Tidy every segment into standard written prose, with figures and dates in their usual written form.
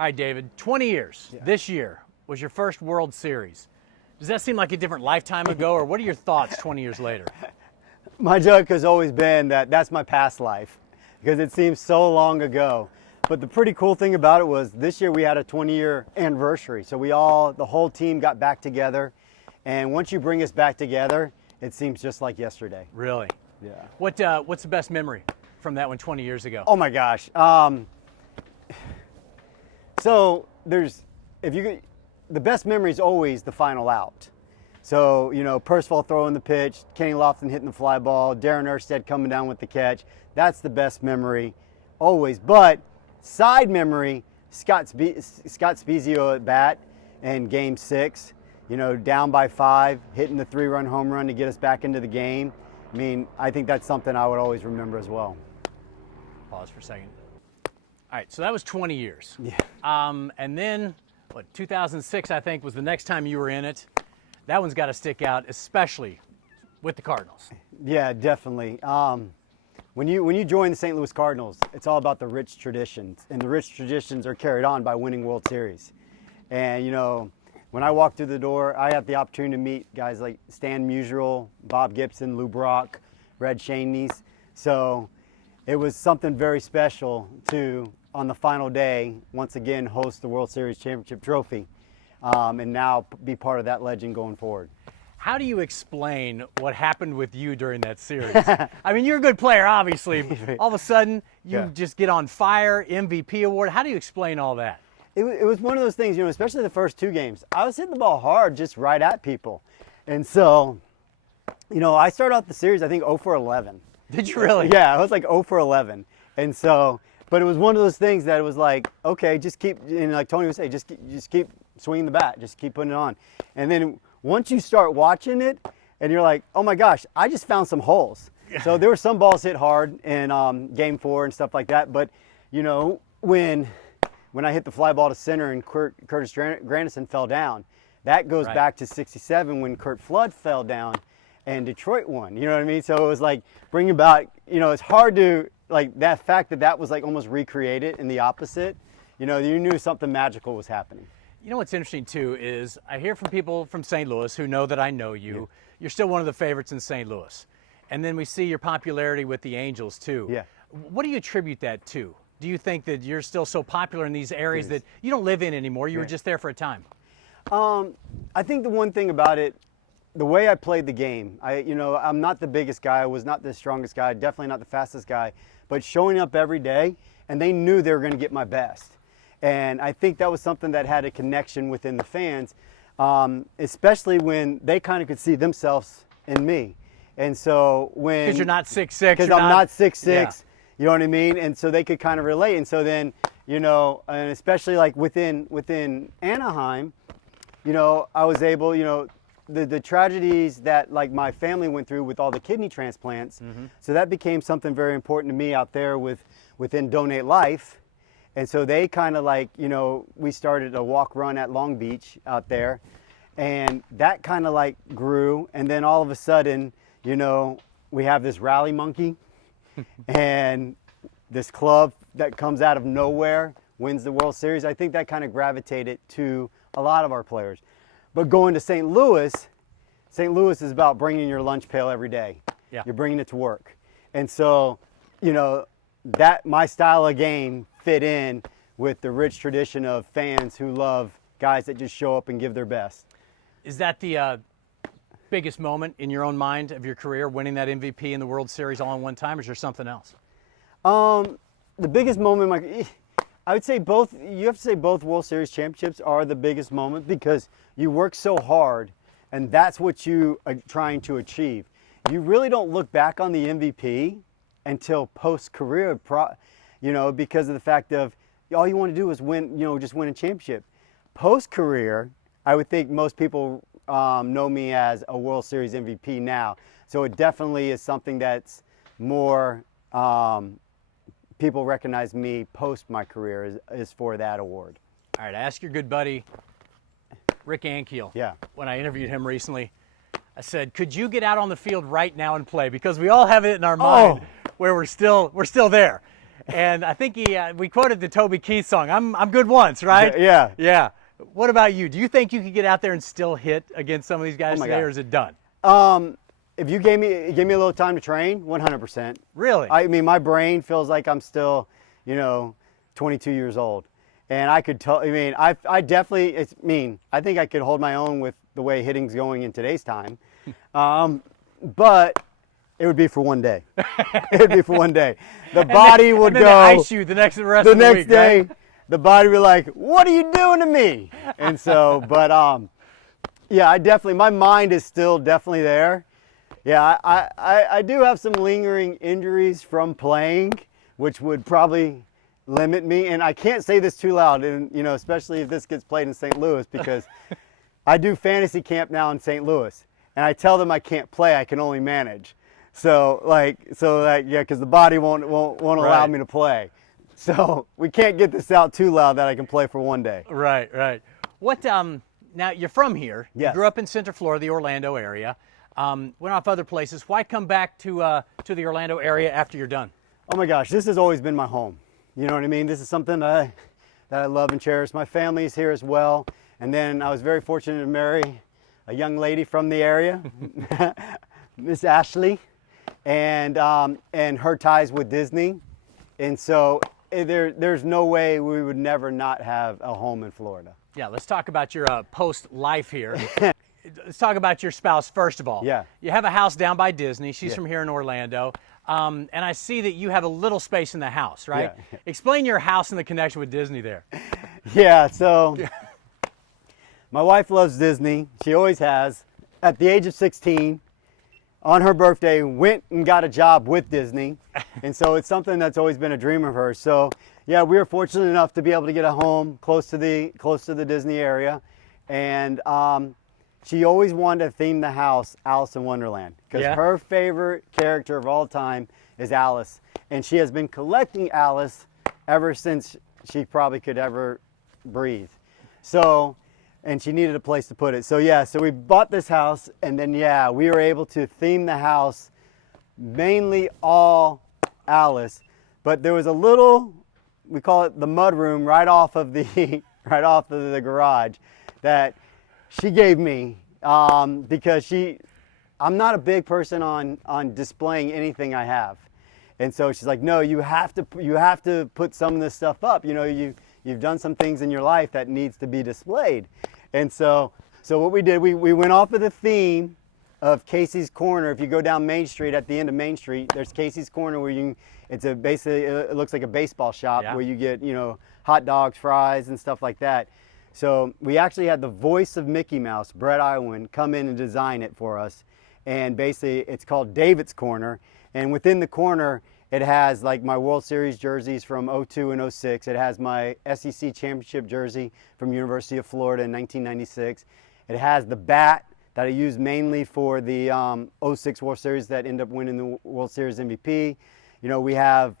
All right, David, 20 years this year was your first World Series. Does that seem like a different lifetime ago, or what are your thoughts 20 years later? My joke has always been that that's my past life because it seems so long ago. But the pretty cool thing about it was this year we had a 20-year anniversary. So the whole team got back together. And once you bring us back together, it seems just like yesterday. Really? Yeah. What's the best memory from that one 20 years ago? Oh my gosh. So the best memory is always the final out. So, Percival throwing the pitch, Kenny Lofton hitting the fly ball, Darren Erstead coming down with the catch. That's the best memory always. But side memory, Scott Spiezio at bat in Game 6, down by 5, hitting the 3-run home run to get us back into the game. I mean, I think that's something I would always remember as well. Pause for a second. All right, so that was 20 years. Yeah. And then, 2006, I think, was the next time you were in it. That one's got to stick out, especially with the Cardinals. Yeah, definitely. When you join the St. Louis Cardinals, it's all about the rich traditions, and the rich traditions are carried on by winning World Series. And when I walked through the door, I had the opportunity to meet guys like Stan Musial, Bob Gibson, Lou Brock, Red Schoendienst. So it was something very special to, on the final day, once again host the World Series championship trophy, and now be part of that legend going forward. How do you explain what happened with you during that series? I mean, you're a good player, obviously. All of a sudden, you just get on fire, MVP award. How do you explain all that? It was one of those things, especially the first 2 games. I was hitting the ball hard, just right at people. And so, I started off the series, I think, 0 for 11. Did you really? Yeah, I was like 0 for 11. And so, but it was one of those things that it was like, okay, just keep, and like Tony would say, just keep swinging the bat, just keep putting it on. And then once you start watching it, and you're like, oh my gosh, I just found some holes. So there were some balls hit hard in Game 4 and stuff like that. But, when I hit the fly ball to center and Curtis Granderson fell down, that goes back to 67 when Curt Flood fell down and Detroit won. You know what I mean? So it was like bringing back, it's hard to, like, that fact that was like almost recreated in the opposite. You knew something magical was happening. You know what's interesting, too, is I hear from people from St. Louis who know that I know you. Yeah. You're still one of the favorites in St. Louis. And then we see your popularity with the Angels, too. Yeah. What do you attribute that to? Do you think that you're still so popular in these areas that you don't live in anymore? You were just there for a time. I think the one thing about it, the way I played the game, I'm not the biggest guy. I was not the strongest guy, definitely not the fastest guy. But showing up every day, and they knew they were going to get my best. And I think that was something that had a connection within the fans, especially when they kind of could see themselves in me. And so when... Because you're not 6'6". Because I'm not 6'6". Yeah. You know what I mean? And so they could kind of relate. And so then, and especially like within Anaheim, I was able, the tragedies that like my family went through with all the kidney transplants. Mm-hmm. So that became something very important to me out there within Donate Life. And so they kind of like, we started a walk run at Long Beach out there, and that kind of like grew. And then all of a sudden, we have this rally monkey and this club that comes out of nowhere wins the World Series. I think that kind of gravitated to a lot of our players. But going to St. Louis is about bringing your lunch pail every day. Yeah. You're bringing it to work. And so, that my style of game fit in with the rich tradition of fans who love guys that just show up and give their best. Is that the biggest moment in your own mind of your career, winning that MVP in the World Series all in one time, or is there something else? The biggest moment, I would say both. You have to say both World Series championships are the biggest moment because you work so hard, and that's what you are trying to achieve. You really don't look back on the MVP until post-career, because of the fact of all you want to do is win, just win a championship. Post-career, I would think most people know me as a World Series MVP now. So it definitely is something that's more, people recognize me post my career is for that award. All right, I asked your good buddy, Rick Ankiel, yeah, when I interviewed him recently, I said, could you get out on the field right now and play? Because we all have it in our mind where we're still there. And I think we quoted the Toby Keith song, I'm good once, right? Yeah. Yeah. What about you? Do you think you could get out there and still hit against some of these guys today, God. or is it done? If you gave me a little time to train, 100%. Really? I mean, my brain feels like I'm still, 22 years old. And I could tell, I definitely, I think I could hold my own with the way hitting's going in today's time. But it would be for one day. It would be for one day. The body would go. They ice you the rest of the next week, day. Right? The body would be like, "What are you doing to me?" And so, but yeah, my mind is still definitely there. Yeah, I do have some lingering injuries from playing, which would probably limit me. And I can't say this too loud, and especially if this gets played in St. Louis, because I do fantasy camp now in St. Louis, and I tell them I can't play, I can only manage. So because the body won't allow me to play. So we can't get this out too loud that I can play for one day. Right. What now you're from here. Yes. You grew up in Central Florida, the Orlando area. Went off other places. Why come back to the Orlando area after you're done? Oh my gosh, this has always been my home. You know what I mean? This is something that I love and cherish. My family is here as well. And then I was very fortunate to marry a young lady from the area, Miss Ashley, and her ties with Disney. And so there's no way we would never not have a home in Florida. Yeah, let's talk about your post-life here. Let's talk about your spouse first of all. Yeah. You have a house down by Disney. She's from here in Orlando. And I see that you have a little space in the house, right? Yeah. Explain your house and the connection with Disney there. Yeah, so my wife loves Disney. She always has. At the age of 16, on her birthday, went and got a job with Disney. And so it's something that's always been a dream of hers. So yeah, we were fortunate enough to be able to get a home close to the Disney area. And she always wanted to theme the house Alice in Wonderland, because her favorite character of all time is Alice. And she has been collecting Alice ever since she probably could ever breathe. So, and she needed a place to put it. So yeah, so we bought this house, and then we were able to theme the house mainly all Alice. But there was a little, we call it the mud room, right off of the garage that she gave me because I'm not a big person on displaying anything I have. And so she's like, no, you have to put some of this stuff up. You've done some things in your life that needs to be displayed. And so what we did, we went off of the theme of Casey's Corner. If you go down Main Street, at the end of Main Street, there's Casey's Corner where it looks like a baseball shop where you get, hot dogs, fries, and stuff like that. So we actually had the voice of Mickey Mouse, Brett Iwan, come in and design it for us. And basically it's called David's Corner. And within the corner, it has like my World Series jerseys from 02 and 06. It has my SEC championship jersey from University of Florida in 1996. It has the bat that I used mainly for the 06 World Series that ended up winning the World Series MVP. We have,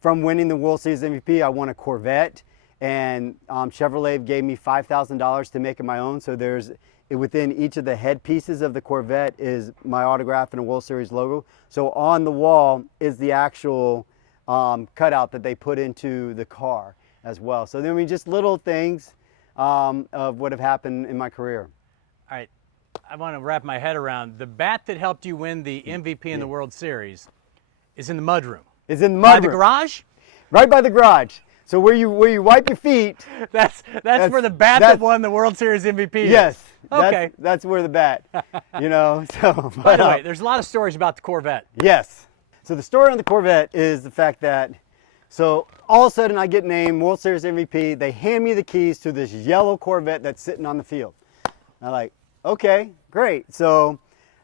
from winning the World Series MVP, I won a Corvette. And Chevrolet gave me $5,000 to make it my own. So within each of the head pieces of the Corvette is my autograph and a World Series logo. So on the wall is the actual cutout that they put into the car as well. So just little things of what have happened in my career. All right, I want to wrap my head around the bat that helped you win the MVP in the World Series is in the mudroom. Is in the mudroom. By the garage? Right by the garage. So where you wipe your feet. That's where the bat that won the World Series MVP is. Yes. Okay. That's where the bat, So. By the way, there's a lot of stories about the Corvette. Yes. So the story on the Corvette is the fact that, so all of a sudden I get named World Series MVP. They hand me the keys to this yellow Corvette that's sitting on the field. I'm like, okay, great. So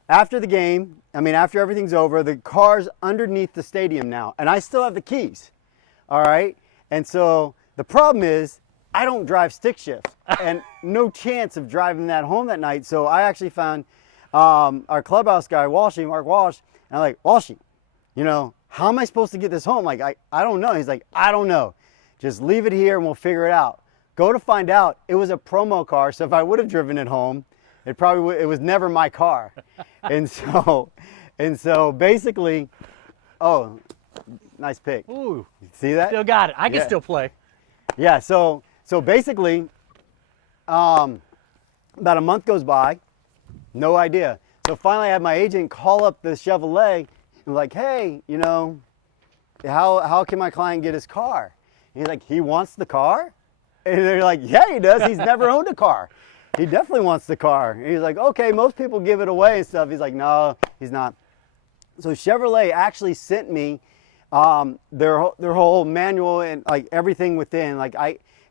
after the game, after everything's over, the car's underneath the stadium now, and I still have the keys. All right. And so the problem is I don't drive stick shift and no chance of driving that home that night. So I actually found our clubhouse guy, Mark Walsh, and I'm like, Walshy, how am I supposed to get this home? Like, I don't know. He's like, I don't know. Just leave it here and we'll figure it out. Go to find out, it was a promo car. So if I would have driven it home, it was never my car. and so basically, Nice pick. Ooh, See that? still got it. I can Yeah. still play. Yeah, so basically, about a month goes by, no idea. So finally I had my agent call up the Chevrolet and like, hey, you know, how can my client get his car? And he's like, he wants the car? And they're like, yeah, he does. He's never owned a car. He definitely wants the car. And he's like, okay, most people give it away and stuff. He's like, no, he's not. So Chevrolet actually sent me their whole manual and like everything within.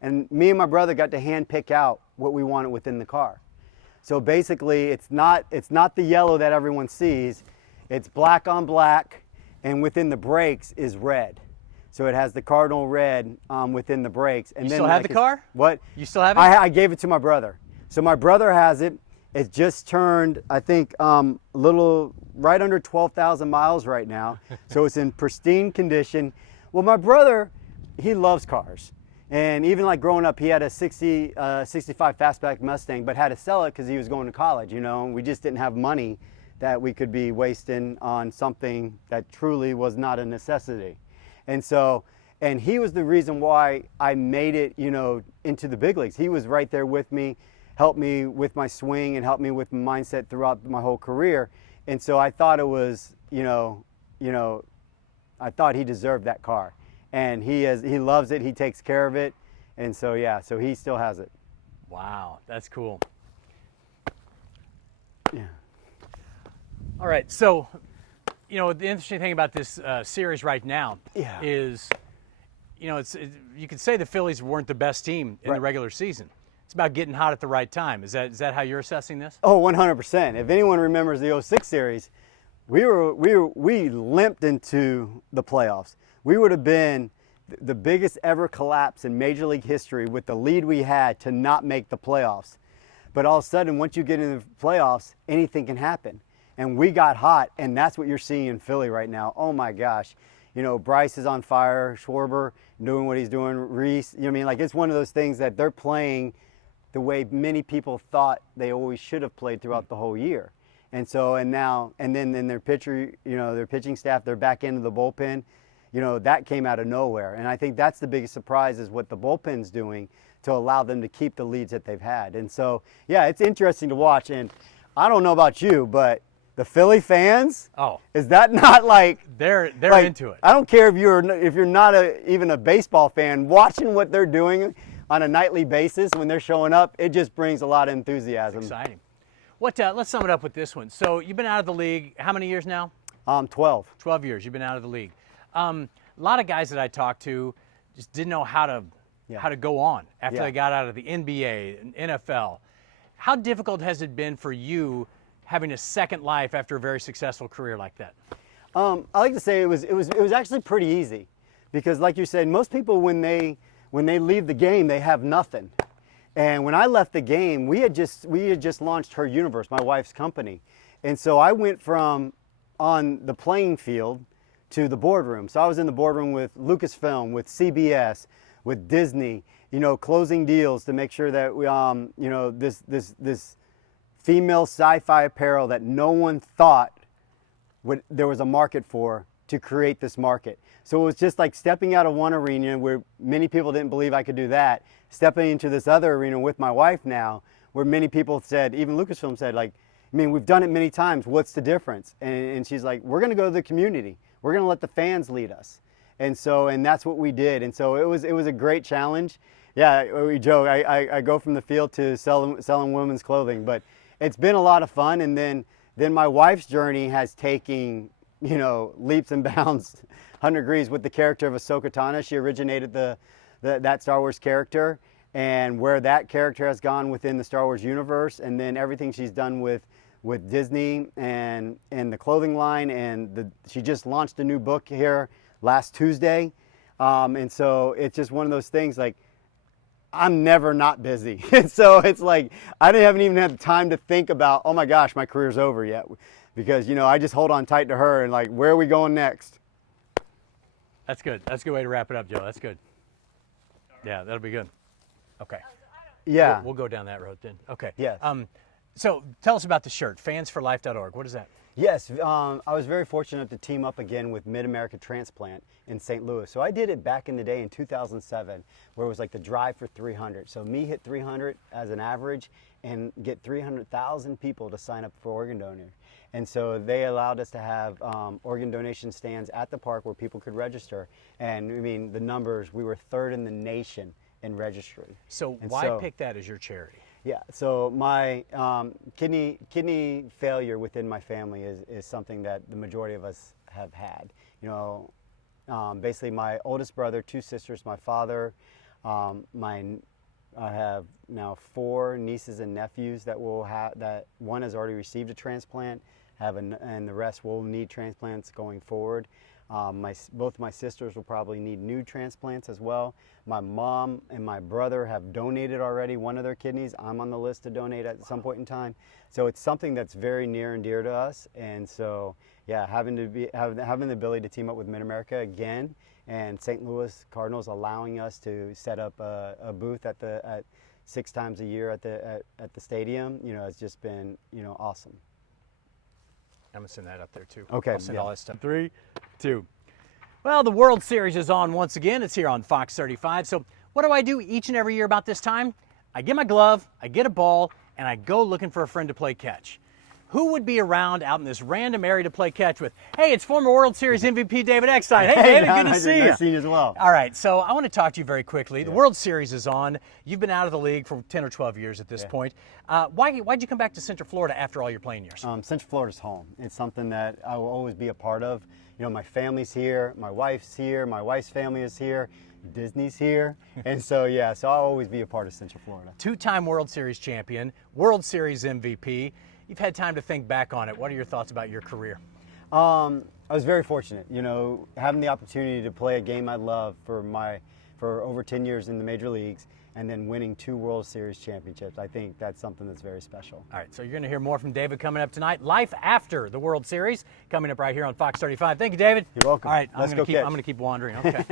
And me and my brother got to hand pick out what we wanted within the car. So basically, it's not the yellow that everyone sees. It's black on black, and within the brakes is red. So it has the cardinal red within the brakes. And You then still have the car? What? You still have it? I gave it to my brother. So my brother has it. It just turned, I think, right under 12,000 miles right now. So it's in pristine condition. Well, my brother, he loves cars. And even like growing up, he had a 65 fastback Mustang, but had to sell it because he was going to college, you know. We just didn't have money that we could be wasting on something that truly was not a necessity. And he was the reason why I made it, you know, into the big leagues. He was right there with me, helped me with my swing and helped me with my mindset throughout my whole career. And so I thought it was, I thought he deserved that car. And he loves it, he takes care of it. And so, yeah, so he still has it. Wow, that's cool. Yeah. All right, so, you know, the interesting thing about this series right now is, you know, you could say the Phillies weren't the best team in the regular season. It's about getting hot at the right time. Is that how you're assessing this? Oh, 100%. If anyone remembers the 06 series, we limped into the playoffs. We would have been the biggest ever collapse in Major League history with the lead we had to not make the playoffs. But all of a sudden, once you get into the playoffs, anything can happen. And we got hot, and that's what you're seeing in Philly right now. Oh my gosh. You know, Bryce is on fire, Schwarber doing what he's doing, Reese. You know what I mean? Like, it's one of those things that they're playing the way many people thought they always should have played throughout the whole year. And so, and then their pitcher, you know, their pitching staff, they're back into the bullpen. You know, that came out of nowhere. And I think that's the biggest surprise is what the bullpen's doing to allow them to keep the leads that they've had. And so, yeah, it's interesting to watch. And I don't know about you, but the Philly fans, is that not like they're like, into it? I don't care if you're not even a baseball fan, watching what they're doing on a nightly basis when they're showing up, it just brings a lot of enthusiasm. It's exciting. Let's sum it up with this one. So you've been out of the league how many years now? 12. 12 years you've been out of the league. A lot of guys that I talked to just didn't know how to go on after they got out of the NBA and NFL. How difficult has it been for you having a second life after a very successful career like that? I like to say it was actually pretty easy, because like you said, most people when they leave the game, they have nothing. And when I left the game, we had just launched Her Universe, my wife's company. And so I went from on the playing field to the boardroom. So I was in the boardroom with Lucasfilm, with CBS, with Disney, you know, closing deals to make sure that we, you know, this female sci-fi apparel that no one thought there was a market for, to create this market. So it was just like stepping out of one arena where many people didn't believe I could do that, stepping into this other arena with my wife now, where many people said, even Lucasfilm said, like, I mean, we've done it many times, what's the difference? And she's like, we're gonna go to the community. We're gonna let the fans lead us. And that's what we did. And so it was a great challenge. Yeah, we joke, I go from the field to selling women's clothing, but it's been a lot of fun. And then my wife's journey has taken, you know, leaps and bounds, 100 degrees with the character of Ahsoka Tano. She originated that Star Wars character, and where that character has gone within the Star Wars universe, and then everything she's done with Disney and the clothing line, and she just launched a new book here last Tuesday. And so it's just one of those things, like, I'm never not busy. And so it's like, I haven't even had time to think about, oh my gosh, my career's over yet. Because, you know, I just hold on tight to her and like, where are we going next? That's good. That's a good way to wrap it up, Joe. That's good. Yeah, that'll be good. Okay. Yeah. We'll go down that road then. Okay. Yes. So tell us about the shirt, fansforlife.org. What is that? Yes, I was very fortunate to team up again with Mid-America Transplant in St. Louis. So I did it back in the day in 2007, where it was like the drive for 300. So me hit 300 as an average and get 300,000 people to sign up for organ donor. And so they allowed us to have organ donation stands at the park where people could register. And I mean, the numbers, we were third in the nation in registry. So why pick that as your charity? Yeah, so my kidney failure within my family is something that the majority of us have had. You know, basically my oldest brother, 2 sisters, my father, I have now 4 nieces and nephews that will have, that one has already received a transplant, and the rest will need transplants going forward. Both my sisters will probably need new transplants as well. My mom and my brother have donated already one of their kidneys. I'm on the list to donate at some point in time. So it's something that's very near and dear to us. And so, yeah, having the ability to team up with Mid-America again, and St. Louis Cardinals allowing us to set up a booth at 6 times a year at the stadium, you know, it's just been, you know, awesome. I'm going to send that up there too. Okay. I'll send all that stuff. 3, 2. Well, the World Series is on once again. It's here on Fox 35. So what do I do each and every year about this time? I get my glove, I get a ball, and I go looking for a friend to play catch. Who would be around out in this random area to play catch with? Hey, it's former World Series MVP David Eckstein. Hey, David, good to see you. Nice seeing you as well. All right, so I want to talk to you very quickly. The World Series is on. You've been out of the league for 10 or 12 years at this point. Why'd you come back to Central Florida after all your playing years? Central Florida's home. It's something that I will always be a part of. You know, my family's here, my wife's here, my wife's family is here, Disney's here, and so yeah, so I'll always be a part of Central Florida. 2-time World Series champion, World Series MVP. You've had time to think back on it. What are your thoughts about your career? I was very fortunate, you know, having the opportunity to play a game I love for over 10 years in the major leagues, and then winning 2 World Series championships. I think that's something that's very special. All right, so you're going to hear more from David coming up tonight. Life after the World Series coming up right here on Fox 35. Thank you, David. You're welcome. All right, I'm going to keep wandering. Okay.